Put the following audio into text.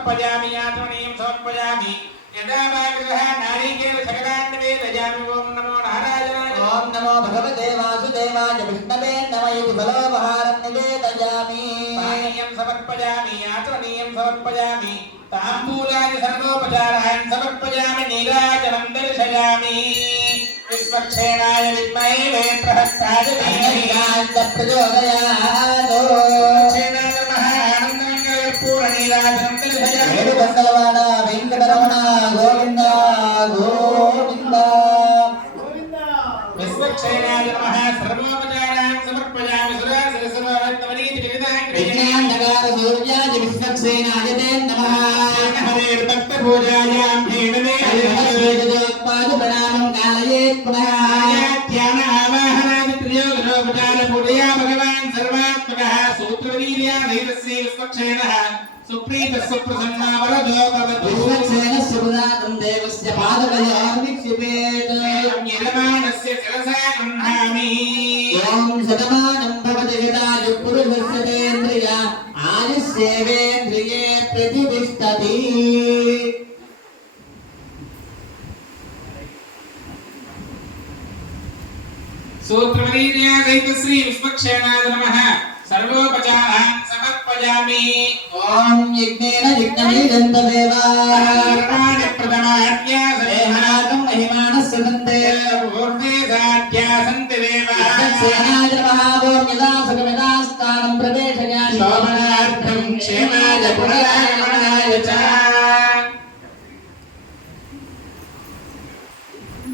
समर्पयामि आत्मनीयं समर्पयामि यदा वागः नारीकेण सकलान् निवेदयामि ओम नमो नारायणाय ओम नमो भगवते वासुदेवाय विष्णवे नमः इति फलोपहारं निवेदयामि पानीयं समर्पयामि आत्मनीयं समर्पयामि ताम्बूलानि सर्वोपचारान् समर्पयामि नीराजनं दर्शयामि विश्वक्षेणाय विद्महे वेत्रहस्ताय धीमहि प्रचोदयात् क्षेणाय नमः आनन्दमङ्गलपूर्णनीराजनं दर्शयामि वेणुगङ्गलवाण वेङ्कटरमण गोविन्द गोविन्द विश्वक्षेणाय नमः सर्वोपचारान् समर्पयामि विज्ञाननगार सूर्याय विश्वक्षेणाय ते नमः हरेर्भक्तपूजायां भेदने पादप्रणामं कालयेत् पुनः ध्यान आवाहनादि त्रयोदशोपचार पूजया भगवान् सर्वात्मकः सूत्रवीर्या धैर्यस्य विश्वक्षेणः सुप्रीतः सुप्रसन्ना वरदो भवतु विश्वक्षेणस्य पुरातं देवस्य पादकयोर्निक्षिपेत् यजमानस्य शिरसा गृह्णामि ओम शतमानं भवति शतायुः पुरुषस्य तेन्द्रिय आयुष्येवेन्द्रिये प्रतिष्ठति सूत्रवीर्या धैर्यश्री विश्वक्षेणाय नमः सर्वोपचारान् समर्पयामि ओम यज्ञेन यज्ञमिदन्तदेवा कर्माणि प्रथमाद्या सेहनाकं महिमानस्य दन्ते ऊर्ध्वे साध्या सन्ति देवाः विश्वक्षेणाय नमः ओम यदा सुखमिदास्तानं प्रवेशयामि शोभनार्थं क्षेमाय पुनरागमनाय च